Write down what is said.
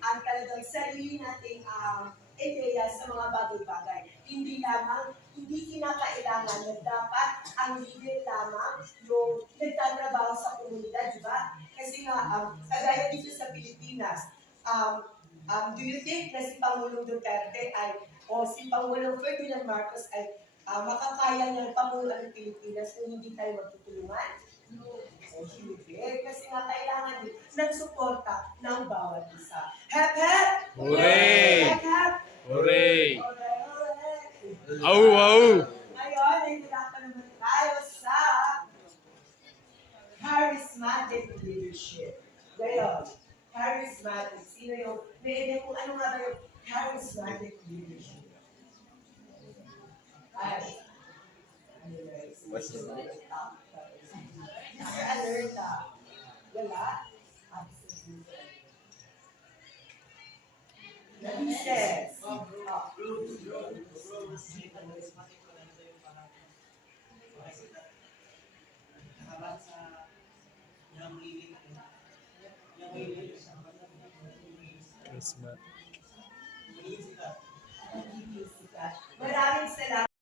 ang talagang sarili nating ideya sa mga bagay-bagay. Hindi kinakailangan na dapat ang leader lamang yung nagtatrabaho sa komunidad, di ba? Kasi nga, kagaya dito sa Pilipinas, do you think na si Pangulong Duterte o si Pangulong Ferdinand Marcos ay makakaya niyang pamulan ng Pilipinas kung hindi tayo magtutulungan? No. O hindi. Kasi nga kailangan din ng suporta ng bawat isa. Hep, hep! Hooray! Hep, hep! Hooray! Hooray! Au, au! Ngayon, ay nilaka naman tayo sa charismatic leadership. Ngayon, charismatic. Sino yung, may idea kung ano nga ba yung charismatic leadership? Ay, ano na yun? What's the Alerta. Wala? Nalises. Christmas. Maraming salamat.